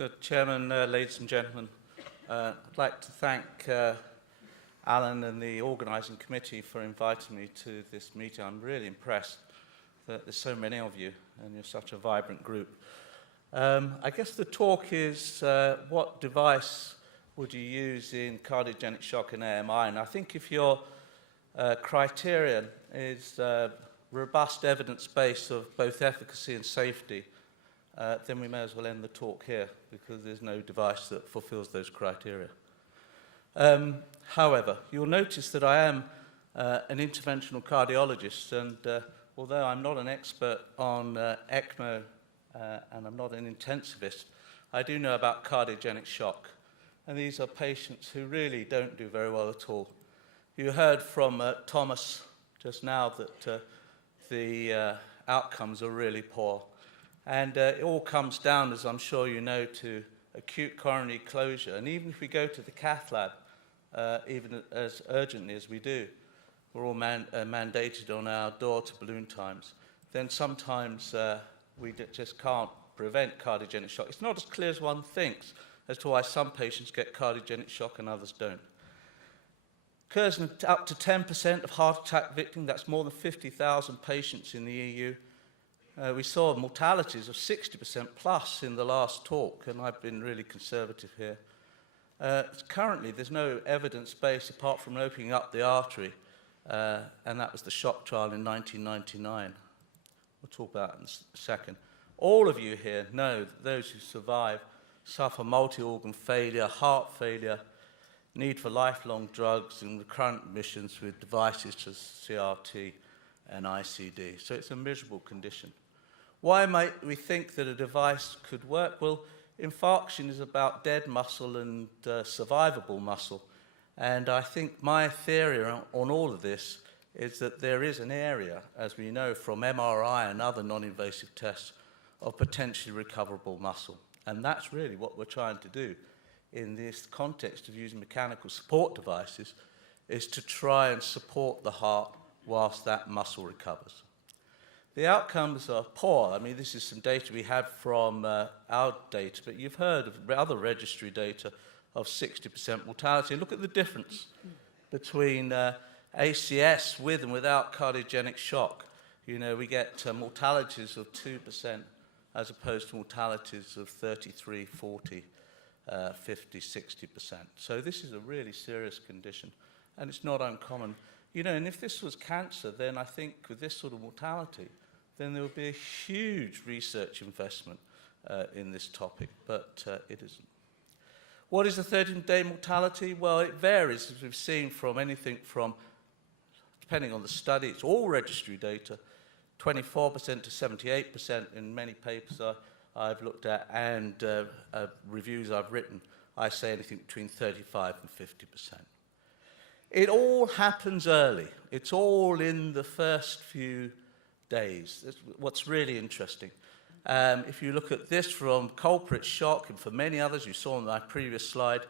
Good. Chairman, ladies and gentlemen, I'd like to thank Alan and the organising committee for inviting me to this meeting. I'm really impressed that there's so many of you and you're such a vibrant group. I guess the talk is what device would you use in cardiogenic shock and AMI? And I think if your criterion is robust evidence base of both efficacy and safety, then we may as well end the talk here because there's no device that fulfills those criteria. However, you'll notice that I am an interventional cardiologist, and although I'm not an expert on ECMO and I'm not an intensivist, I do know about cardiogenic shock. And these are patients who really don't do very well at all. You heard from Thomas just now that the outcomes are really poor. And it all comes down, as I'm sure you know, to acute coronary closure. And even if we go to the cath lab, even as urgently as we do, we're all mandated on our door-to-balloon times, then sometimes we just can't prevent cardiogenic shock. It's not as clear as one thinks as to why some patients get cardiogenic shock and others don't. Occurs in up to 10% of heart attack victims. That's more than 50,000 patients in the EU. We saw mortalities of 60% plus in the last talk, and I've been really conservative here. Currently, there's no evidence base apart from opening up the artery, and that was the shock trial in 1999. We'll talk about it in a second. All of you here know that those who survive suffer multi-organ failure, heart failure, need for lifelong drugs, and recurrent admissions with devices such as CRT and ICD. So it's a miserable condition. Why might we think that a device could work? Well, infarction is about dead muscle and survivable muscle. And I think my theory on all of this is that there is an area, as we know from MRI and other non-invasive tests, of potentially recoverable muscle. And that's really what we're trying to do in this context of using mechanical support devices, is to try and support the heart whilst that muscle recovers. The outcomes are poor. I mean, this is some data we have from our data, but you've heard of other registry data of 60% mortality. Look at the difference between ACS with and without cardiogenic shock. You know, we get mortalities of 2% as opposed to mortalities of 33, 40, 50, 60%. So this is a really serious condition, and it's not uncommon. You know, and if this was cancer, then I think with this sort of mortality, then there would be a huge research investment in this topic, but it isn't. What is the 13-day mortality? Well, it varies, as we've seen, from anything from, depending on the study, it's all registry data, 24% to 78% in many papers I've looked at, and reviews I've written, I say anything between 35 and 50%. It all happens early. It's all in the first few days. That's what's really interesting. If you look at this from culprit shock, and for many others you saw on my previous slide,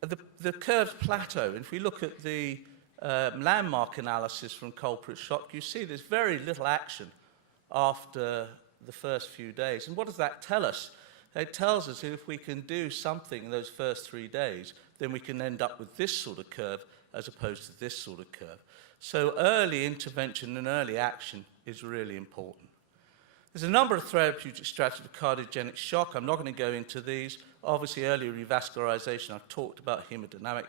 the curves plateau. And if we look at the landmark analysis from culprit shock, you see there's very little action after the first few days. And what does that tell us? It tells us if we can do something in those first 3 days, then we can end up with this sort of curve as opposed to this sort of curve. So early intervention and early action is really important. There's a number of therapeutic strategies for cardiogenic shock. I'm not going to go into these. Obviously, early revascularization, I've talked about hemodynamic,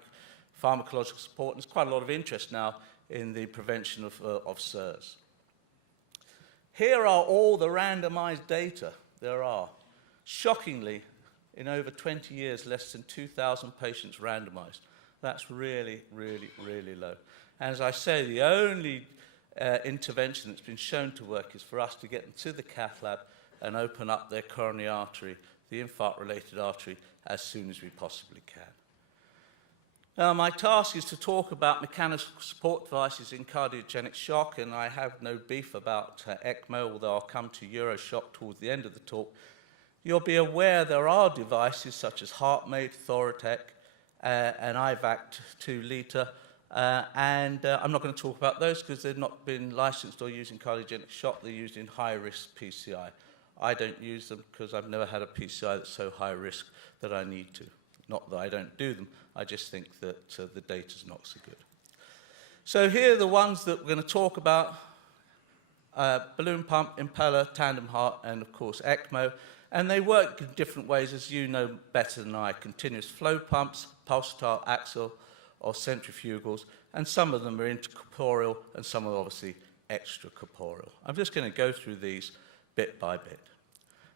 pharmacological support, and there's quite a lot of interest now in the prevention of SIRS. Here are all the randomized data there are. Shockingly, in over 20 years, less than 2,000 patients randomized. That's really, really, really low. And as I say, the only intervention that's been shown to work is for us to get them to the cath lab and open up their coronary artery, the infarct-related artery, as soon as we possibly can. Now, my task is to talk about mechanical support devices in cardiogenic shock, and I have no beef about ECMO, although I'll come to EuroShock towards the end of the talk. You'll be aware there are devices such as HeartMate, Therapeutic, and IVAC 2-liter, and I'm not going to talk about those because they've not been licensed or used in cardiogenic shock. They're used in high-risk PCI. I don't use them because I've never had a PCI that's so high risk that I need to. Not that I don't do them, I just think that the data's not so good. So here are the ones that we're going to talk about. Balloon pump, impeller, tandem heart, and of course ECMO. And they work in different ways, as you know better than I. Continuous flow pumps, pulsatile, axial, or centrifugals. And some of them are intracorporeal, and some are obviously extracorporeal. I'm just going to go through these bit by bit.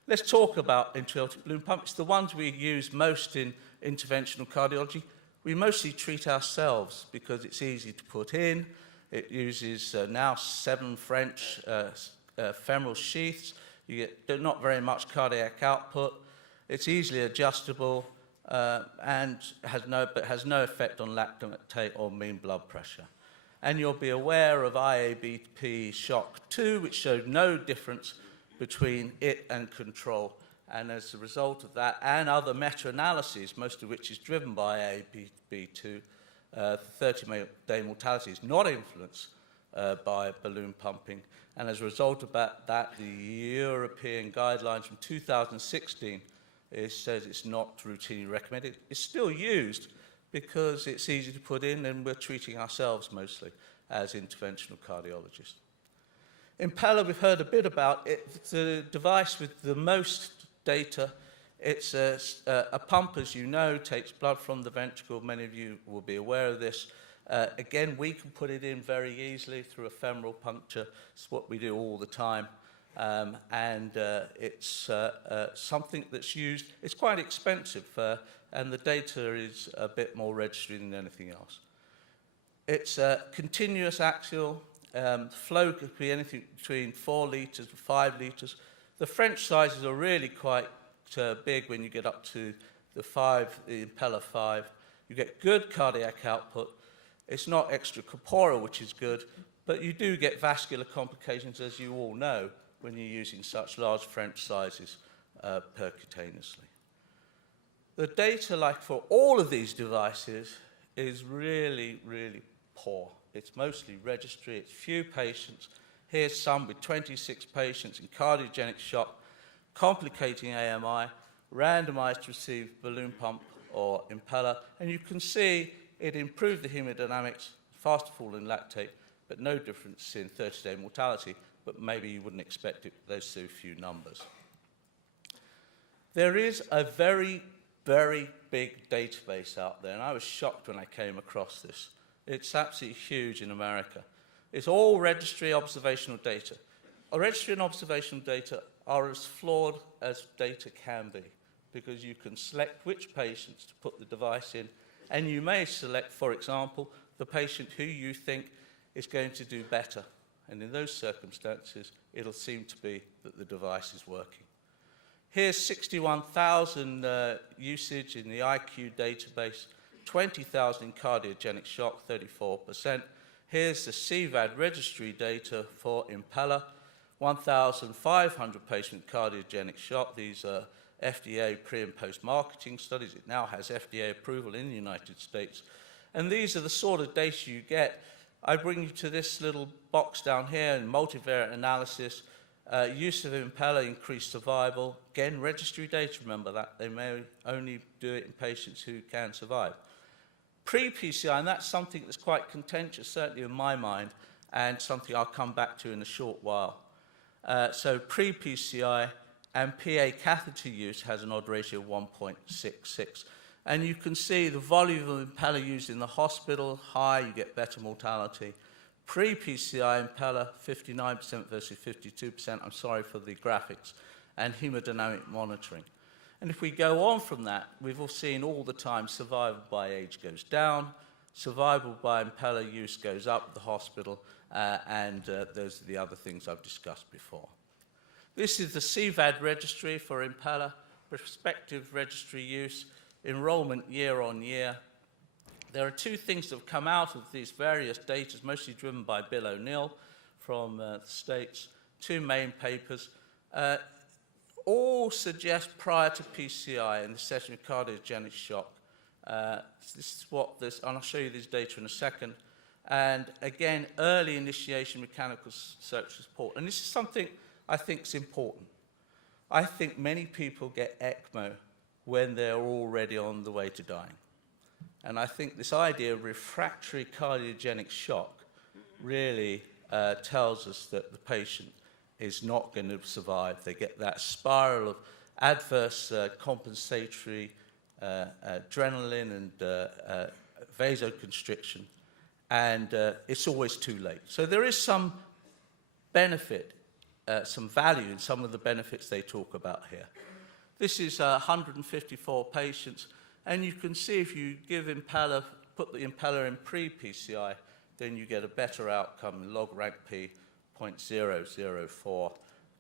Let's talk about intra-aortic balloon pump. It's the ones we use most in interventional cardiology. We mostly treat ourselves because it's easy to put in. It uses now 7 French femoral sheaths. You get not very much cardiac output. It's easily adjustable and has no effect on lactate or mean blood pressure. And you'll be aware of IABP shock 2, which showed no difference between it and control. And as a result of that, and other meta-analyses, most of which is driven by IABP2, 30-day mortality is not influenced by balloon pumping. And as a result of that, the European guidelines from 2016 says it's not routinely recommended. It's still used because it's easy to put in, and we're treating ourselves mostly as interventional cardiologists. Impeller, we've heard a bit about. It's the device with the most data. It's a pump, as you know, takes blood from the ventricle. Many of you will be aware of this. Again, we can put it in very easily through a femoral puncture. It's what we do all the time. It's something that's used. It's quite expensive, and the data is a bit more registry than anything else. It's continuous axial. Flow could be anything between 4 litres to 5 litres. The French sizes are really quite big when you get up to the impeller 5. You get good cardiac output. It's not extracorporeal, which is good, but you do get vascular complications, as you all know, when you're using such large French sizes percutaneously. The data, like for all of these devices, is really, really poor. It's mostly registry, it's few patients. Here's some with 26 patients in cardiogenic shock, complicating AMI, randomized to receive balloon pump or impeller, and you can see it improved the hemodynamics, faster fall in lactate, but no difference in 30-day mortality, but maybe you wouldn't expect it with those so few numbers. There is a very, very big database out there, and I was shocked when I came across this. It's absolutely huge in America. It's all registry observational data. Registry and observational data are as flawed as data can be, because you can select which patients to put the device in, and you may select, for example, the patient who you think is going to do better. And in those circumstances, it'll seem to be that the device is working. Here's 61,000 usage in the IQ database, 20,000 in cardiogenic shock, 34%. Here's the CVAD registry data for impeller, 1,500 patient cardiogenic shock. These are FDA pre- and post-marketing studies. It now has FDA approval in the United States. And these are the sort of data you get. I bring you to this little box down here in multivariate analysis. Use of impeller increased survival. Again, registry data, remember that. They may only do it in patients who can survive. Pre-PCI, and that's something that's quite contentious, certainly in my mind, and something I'll come back to in a short while. So pre-PCI and PA catheter use has an odd ratio of 1.66. And you can see the volume of impeller used in the hospital, high, you get better mortality. Pre-PCI impeller, 59% versus 52%. I'm sorry for the graphics. And hemodynamic monitoring. And if we go on from that, we've all seen all the time survival by age goes down, survival by impeller use goes up at the hospital, and those are the other things I've discussed before. This is the CVAD registry for impeller, prospective registry use, enrollment year on year. There are 2 things that have come out of these various data, mostly driven by Bill O'Neill from the States, 2 main papers. All suggest prior to PCI in the setting of cardiogenic shock. This is what this, and I'll show you this data in a second. And again, early initiation mechanical circulatory support. And this is something I think is important. I think many people get ECMO when they're already on the way to dying. And I think this idea of refractory cardiogenic shock really tells us that the patient is not going to survive. They get that spiral of adverse compensatory adrenaline and vasoconstriction, and it's always too late. So there is some benefit, some value in some of the benefits they talk about here. This is 154 patients, and you can see if you give impeller, put the impeller in pre-PCI, then you get a better outcome in log rank P 0.004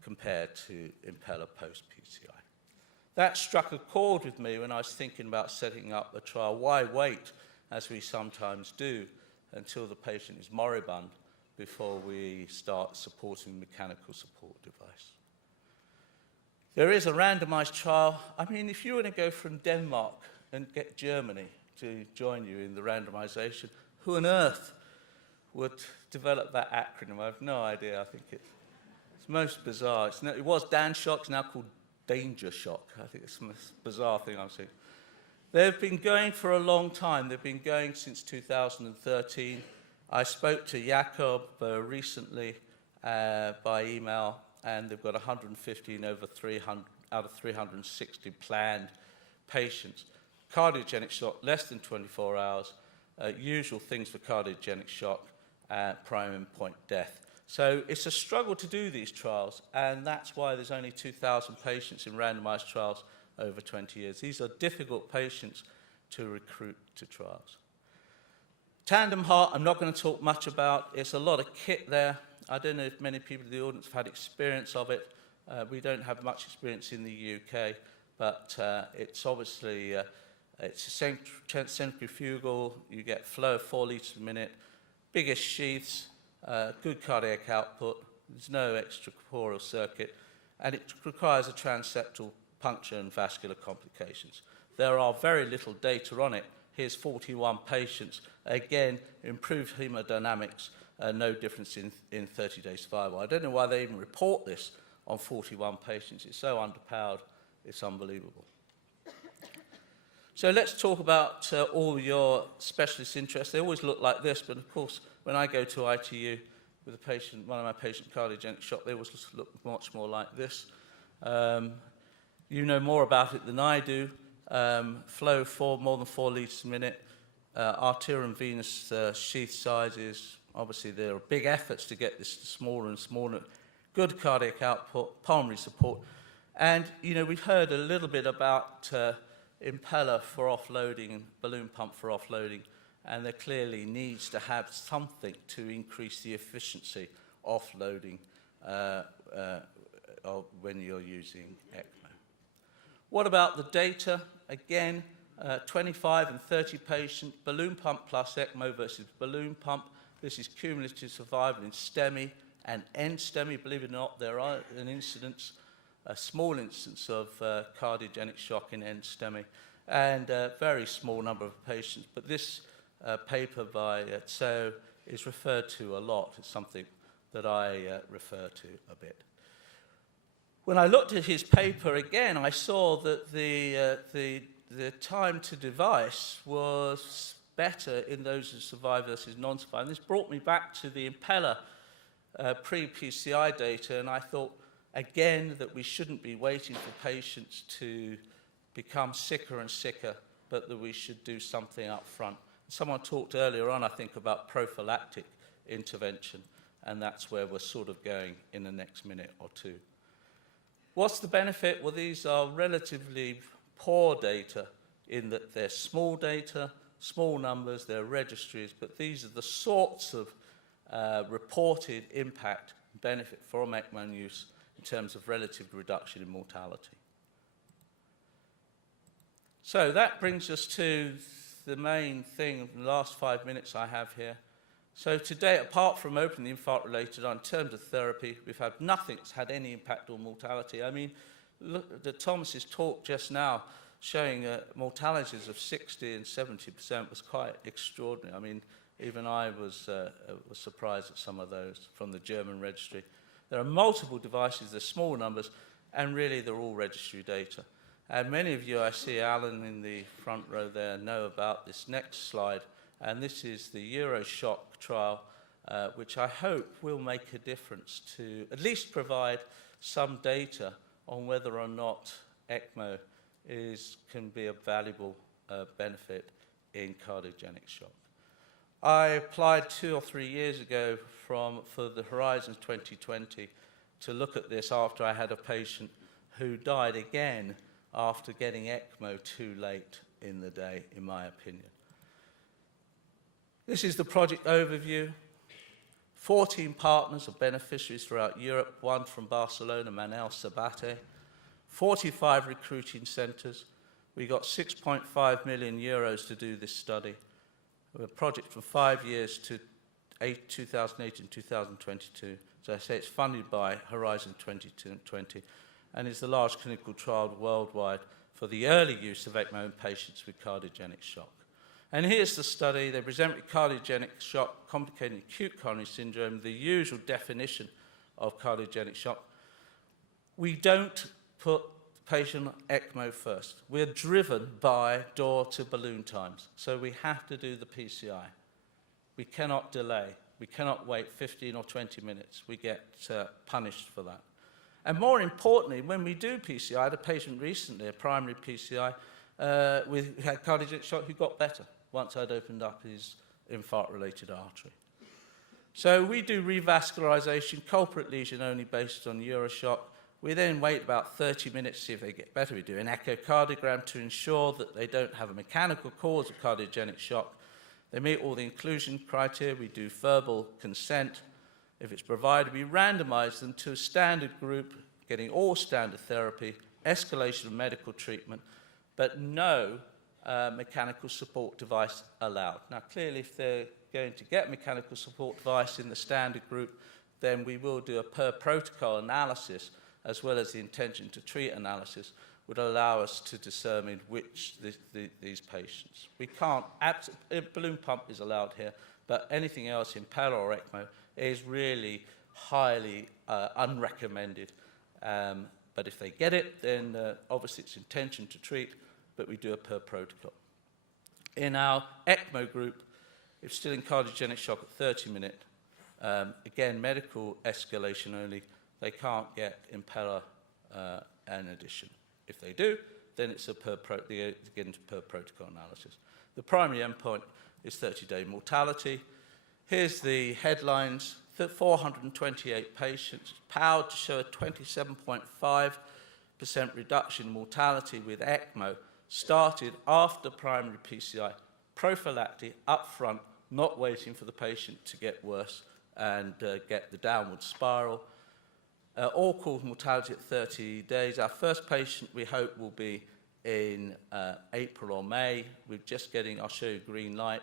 compared to impeller post-PCI. That struck a chord with me when I was thinking about setting up a trial. Why wait, as we sometimes do, until the patient is moribund before we start supporting mechanical support device? There is a randomized trial. I mean, if you were to go from Denmark and get Germany to join you in the randomization, who on earth would develop that acronym? I have no idea. I think it's most bizarre. It was Dan Shock, it's now called Danger Shock. I think it's the most bizarre thing I've seen. They've been going for a long time. They've been going since 2013. I spoke to Jakob recently by email, and they've got 115 over 300 out of 360 planned patients. Cardiogenic shock, less than 24 hours. Usual things for cardiogenic shock, primary endpoint death. So it's a struggle to do these trials, and that's why there's only 2,000 patients in randomized trials over 20 years. These are difficult patients to recruit to trials. Tandem heart, I'm not going to talk much about. It's a lot of kit there. I don't know if many people in the audience have had experience of it. We don't have much experience in the UK, but it's obviously, it's a centrifugal. You get flow of 4 litres a minute, biggest sheaths, good cardiac output. There's no extracorporeal circuit, and it requires a transeptal puncture and vascular complications. There are very little data on it. Here's 41 patients. Again, improved hemodynamics, no difference in 30-day survival. I don't know why they even report this on 41 patients. It's so underpowered, it's unbelievable. So let's talk about all your specialist interests. They always look like this, but of course, when I go to ITU with a patient, one of my patients cardiogenic shock, they always look much more like this. You know more about it than I do. Flow more than 4 litres a minute. Arterial and venous sheath sizes. Obviously, there are big efforts to get this smaller and smaller. Good cardiac output, pulmonary support. And, you know, we've heard a little bit about impeller for offloading and balloon pump for offloading. And there clearly needs to have something to increase the efficiency offloading when you're using ECMO. What about the data? Again, 25 and 30 patient, balloon pump plus ECMO versus balloon pump. This is cumulative survival in STEMI and end-STEMI. Believe it or not, there are an incidence, a small instance of cardiogenic shock in end-STEMI, and a very small number of patients. But this paper by Tseo is referred to a lot. It's something that I refer to a bit. When I looked at his paper again, I saw that the time to device was better in those who survive versus non-survive. This brought me back to the impeller pre-PCI data, and I thought, again, that we shouldn't be waiting for patients to become sicker and sicker, but that we should do something up front. Someone talked earlier on, I think, about prophylactic intervention, and that's where we're sort of going in the next minute or two. What's the benefit? Well, these are relatively poor data in that they're small data, small numbers, they're registries, but these are the sorts of reported impact and benefit from ECMO use in terms of relative reduction in mortality. So that brings us to the main thing of the last 5 minutes I have here. So today, apart from opening the infarct-related, in terms of therapy, we've had nothing that's had any impact on mortality. I mean, look at Thomas's talk just now showing mortalities of 60 and 70% was quite extraordinary. I mean, even I was surprised at some of those from the German registry. There are multiple devices, they're small numbers, and really they're all registry data. And many of you, I see Alan in the front row there, know about this next slide, and this is the EuroShock trial, which I hope will make a difference to at least provide some data on whether or not ECMO can be a valuable benefit in cardiogenic shock. I applied 2 or 3 years ago for the Horizons 2020 to look at this after I had a patient who died again after getting ECMO too late in the day, in my opinion. This is the project overview. 14 partners or beneficiaries throughout Europe, one from Barcelona, Manel Sabate. 45 recruiting centres. We got 6.5 million euros to do this study. A project from 5 years to 2008 and 2022. So I say it's funded by Horizon 2020 and is the large clinical trial worldwide for the early use of ECMO in patients with cardiogenic shock. And here's the study. They present with cardiogenic shock, complicating acute coronary syndrome, the usual definition of cardiogenic shock. We don't put patient on ECMO first. We're driven by door to balloon times. So we have to do the PCI. We cannot delay. We cannot wait 15 or 20 minutes. We get punished for that. And more importantly, when we do PCI, I had a patient recently, a primary PCI, who had cardiogenic shock who got better once I'd opened up his infarct-related artery. So we do revascularization, culprit lesion only based on EuroShock. We then wait about 30 minutes to see if they get better. We do an echocardiogram to ensure that they don't have a mechanical cause of cardiogenic shock. They meet all the inclusion criteria. We do verbal consent. If it's provided, we randomize them to a standard group, getting all standard therapy, escalation of medical treatment, but no mechanical support device allowed. Now, clearly, if they're going to get mechanical support device in the standard group, then we will do a per-protocol analysis, as well as the intention to treat analysis, would allow us to determine which these patients. We can't, a balloon pump is allowed here, but anything else, Impeller or ECMO, is really highly unrecommended. But if they get it, then obviously it's intention to treat, but we do a per protocol. In our ECMO group, if still in cardiogenic shock at 30 minutes, again, medical escalation only, they can't get Impeller in addition. If they do, then it's a they get into per protocol analysis. The primary endpoint is 30-day mortality. Here's the headlines. 428 patients, powered to show a 27.5% reduction in mortality with ECMO, started after primary PCI, prophylactic, upfront, not waiting for the patient to get worse and get the downward spiral. All-cause mortality at 30 days. Our first patient, we hope, will be in April or May. We're just getting, I'll show you green light.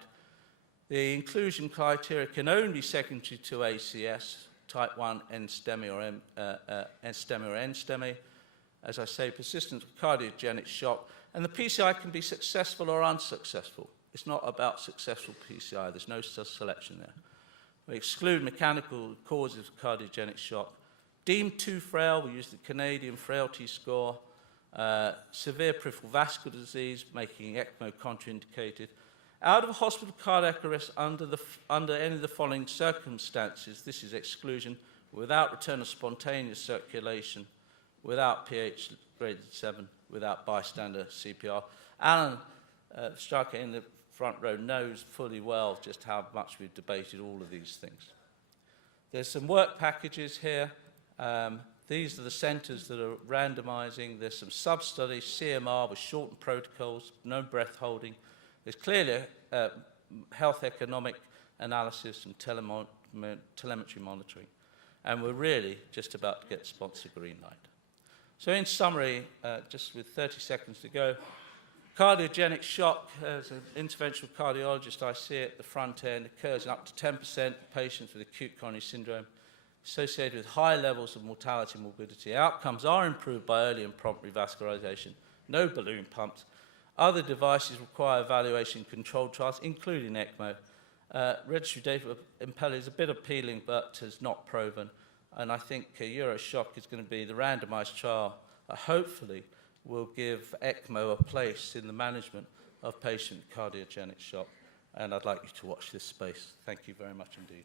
The inclusion criteria can only be secondary to ACS, type 1 NSTEMI or NSTEMI or NSTEMI. As I say, persistent cardiogenic shock. And the PCI can be successful or unsuccessful. It's not about successful PCI. There's no selection there. We exclude mechanical causes of cardiogenic shock. Deemed too frail, we use the Canadian frailty score. Severe peripheral vascular disease, making ECMO contraindicated. Out of hospital cardiac arrest under any of the following circumstances, this is exclusion, without return of spontaneous circulation, without pH greater than 7, without bystander CPR. Alan Straka in the front row knows fully well just how much we've debated all of these things. There's some work packages here. These are the centres that are randomising. There's some sub-studies, CMR with shortened protocols, no breath holding. There's clearly health economic analysis and telemetry monitoring. And we're really just about to get sponsor green light. So in summary, just with 30 seconds to go, cardiogenic shock, as an interventional cardiologist, I see it at the front end, occurs in up to 10% of patients with acute coronary syndrome, associated with high levels of mortality and morbidity. Outcomes are improved by early and prompt revascularization, no balloon pumps. Other devices require evaluation and controlled trials, including ECMO. Registry data for Impeller is a bit appealing, but is not proven. And I think EuroShock is going to be the randomised trial that hopefully will give ECMO a place in the management of patient cardiogenic shock. And I'd like you to watch this space. Thank you very much indeed.